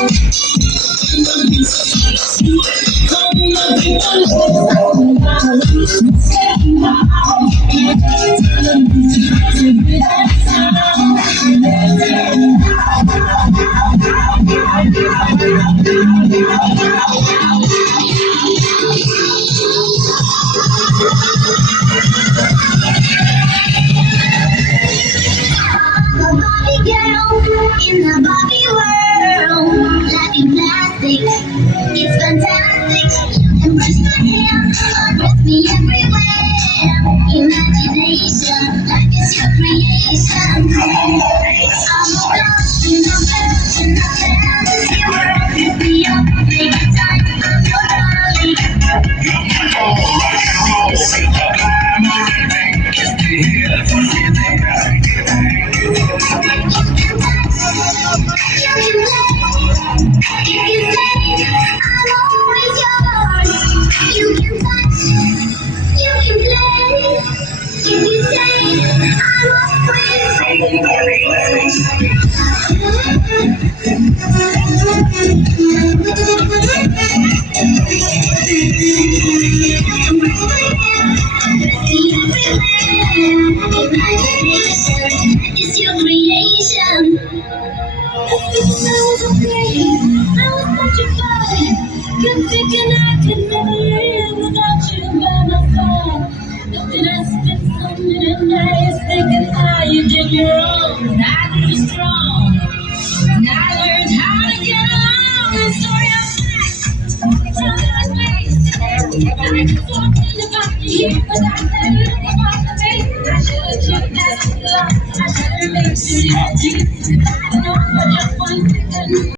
Barbie girl in the Barbie world, life in plastic, it's fantastic. You can brush my hair, undress me everywhere. Imagination, life is your creation. I'm lost in a fantasy world. Lift me up, make it time, I'm your darling. It's your creation. I was petrified, kept thinking I could never live without you by my side. Looking I spent so many nights thinking how you did your own. I grew strong, and I learned how to get along. And so you're back, tell us ways. I just walked in about you here, but I said look about the face. I should have checked that love. I should have made sure that you. I don't know, but just one thing.